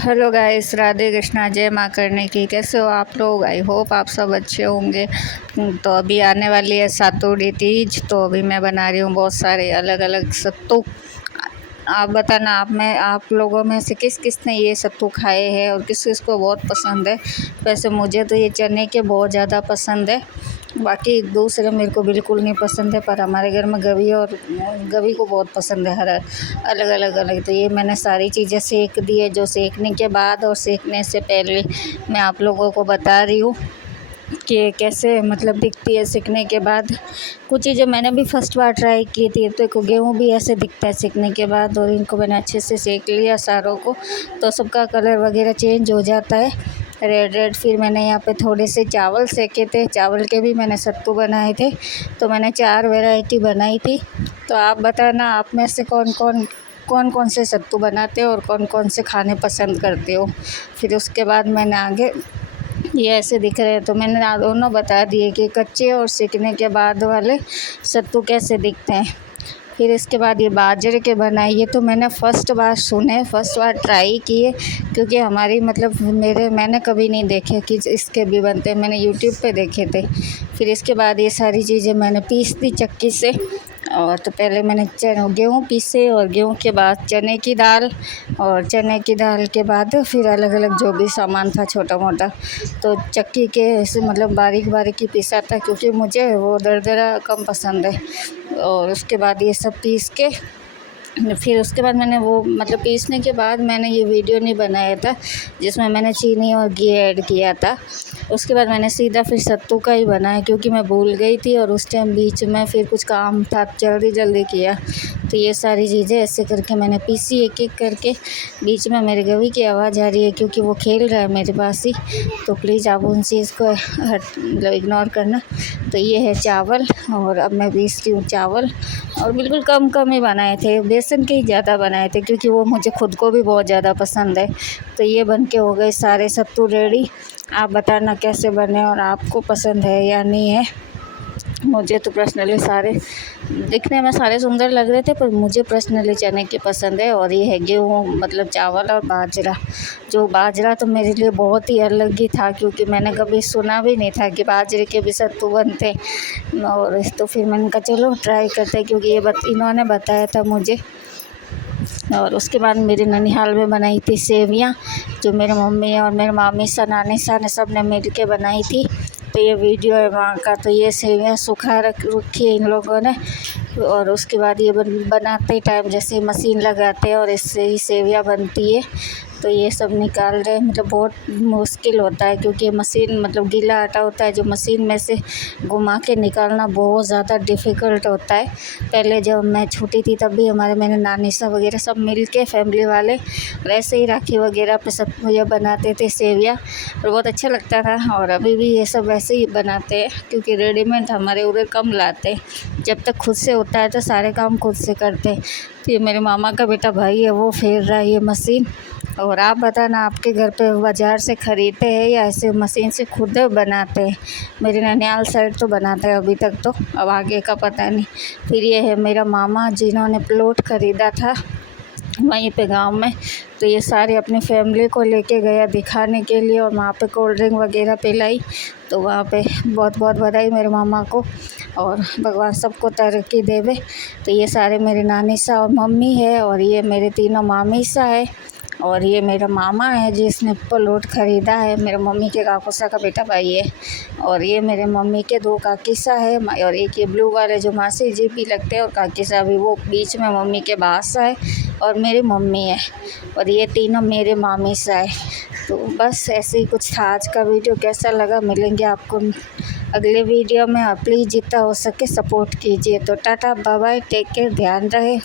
Hello guys, Radhe Krishna, जय माँ करने की। कैसे हो आप लोग? आई होप आप सब अच्छे होंगे। तो अभी आने वाली है सातोड़ी तीज, तो अभी मैं बना रही हूँ बहुत सारे अलग अलग सत्तू। आप बताना, आप लोगों में से किस किस ने ये सत्तू खाए हैं और किस किस को बहुत पसंद है। वैसे मुझे तो ये चने के बहुत ज़्यादा पसंद है, बाकी दूसरे मेरे को बिल्कुल नहीं पसंद है। पर हमारे घर में गवी को बहुत पसंद है, हर अलग। तो ये मैंने सारी चीज़ें सेक दी है। जो सेकने के बाद और सेकने से पहले मैं आप लोगों को बता रही हूँ कि कैसे मतलब दिखती है सेकने के बाद। कुछ चीज़ें मैंने भी फर्स्ट बार ट्राई की थी। तो गेहूँ भी ऐसे दिखता है सेकने के बाद, और इनको मैंने अच्छे से सेक लिया सारों को, तो सबका कलर वगैरह चेंज हो जाता है, रेड। फिर मैंने यहाँ पे थोड़े से चावल सेके थे, चावल के भी मैंने सत्तू बनाए थे। तो मैंने 4 वैरायटी बनाई थी। तो आप बताना, आप में से कौन कौन से सत्तू बनाते हो और कौन कौन से खाने पसंद करते हो। फिर उसके बाद मैंने आगे ये ऐसे दिख रहे हैं, तो मैंने दोनों बता दिए कि कच्चे और सेकने के बाद वाले सत्तू कैसे दिखते हैं। फिर इसके बाद ये बाजरे के बनाए, ये तो मैंने फ़र्स्ट बार सुने, फ़र्स्ट बार ट्राई किए, क्योंकि हमारी मतलब मैंने कभी नहीं देखे कि इसके भी बनते हैं, मैंने यूट्यूब पे देखे थे। फिर इसके बाद ये सारी चीज़ें मैंने पीस दी चक्की से। और तो पहले मैंने गेहूँ पीसे, और गेहूँ के बाद चने की दाल, और चने की दाल के बाद फिर अलग अलग जो भी सामान था छोटा मोटा, तो चक्की के ऐसे मतलब बारीक बारीक ही पीसा था, क्योंकि मुझे वो दरदरा कम पसंद है। और उसके बाद ये सब पीस के फिर उसके बाद मैंने वो मतलब पीसने के बाद मैंने ये वीडियो नहीं बनाया था जिसमें मैंने चीनी और घी ऐड किया था। उसके बाद मैंने सीधा फिर सत्तू का ही बनाया, क्योंकि मैं भूल गई थी और उस टाइम बीच में फिर कुछ काम था, जल्दी किया। तो ये सारी चीज़ें ऐसे करके मैंने पीसी एक एक करके। बीच में मेरे गवी की आवाज़ आ रही है, क्योंकि वो खेल रहा है मेरे पास ही, तो प्लीज़ आप उन चीज़ को मतलब इग्नोर करना। तो ये है चावल, और अब मैं पीस रही हूँ चावल। और बिल्कुल कम ही बनाए थे, बेसन के ही ज़्यादा बनाए थे, क्योंकि वो मुझे खुद को भी बहुत ज़्यादा पसंद है। तो ये बन के हो गए सारे सत्तू रेडी। आप बताना कैसे बने और आपको पसंद है या नहीं है। मुझे तो पर्सनली सारे दिखने में सारे सुंदर लग रहे थे, पर मुझे पर्सनली चने की पसंद है। और ये है गेहूँ मतलब चावल और बाजरा। जो बाजरा तो मेरे लिए बहुत ही अलग ही था, क्योंकि मैंने कभी सुना भी नहीं था कि बाजरे के भी सत्तू बनते। और तो फिर मैंने कहा चलो ट्राई करते हैं, क्योंकि इन्होंने बताया था मुझे। और उसके बाद मेरे ननिहाल में बनाई थी सेवियाँ, जो मेरी मम्मी और मेरे मामी सा नानी सा ने सब ने मिल के बनाई थी। तो ये वीडियो है वहाँ का। तो ये सेवियाँ सुखा रखी है इन लोगों ने। और उसके बाद ये बनाते टाइम जैसे मशीन लगाते हैं और इससे ही सेवियाँ बनती है। तो ये सब निकाल रहे हैं, मतलब बहुत मुश्किल होता है, क्योंकि मशीन मतलब गीला आटा होता है जो मशीन में से घुमा के निकालना बहुत ज़्यादा डिफ़िकल्ट होता है। पहले जब मैं छोटी थी तब भी मेरे नानी सब वगैरह सब मिल के फैमिली वाले वैसे ही राखी वगैरह पे सब ये बनाते थे सेवियाँ, और बहुत अच्छा लगता था। और अभी भी ये सब वैसे ही बनाते हैं, क्योंकि रेडीमेड हमारे उधर कम लाते। जब तक खुद से होता है तो सारे काम खुद से करते हैं। तो ये मेरे मामा का बेटा भाई है, वो फेर रहा है ये मशीन। और आप बताना, आपके घर पे बाज़ार से ख़रीदते हैं या ऐसे मशीन से खुद बनाते हैं। मेरे ननिहाल साइड तो बनाते हैं अभी तक, तो अब आगे का पता नहीं। फिर ये है मेरा मामा, जिन्होंने प्लॉट ख़रीदा था वहीं पे गांव में। तो ये सारे अपनी फैमिली को लेके गया दिखाने के लिए, और वहाँ पे कोल्ड ड्रिंक वगैरह पिलाई। तो वहाँ पे बहुत बहुत बधाई मेरे मामा को, और भगवान सबको तरक्की देवे। तो ये सारे मेरे नानी सा और मम्मी है, और ये मेरे तीनों मामी सा है, और ये मेरा मामा है जिसने प्लॉट ख़रीदा है। मेरे मम्मी के काकूसा का बेटा भाई है। और ये मेरे मम्मी के 2 काकीसा है, और एक ये ब्लू वाले जो मासी जी भी लगते हैं, और काकीसा भी, वो बीच में मम्मी के बासा है, और मेरी मम्मी है। और ये तीनों मेरे मामी सा है। तो बस ऐसे ही कुछ था आज का वीडियो। कैसा लगा मिलेंगे आपको अगले वीडियो में, और प्लीज़ जितना हो सके सपोर्ट कीजिए। तो tata bye bye, take care, ध्यान रहे,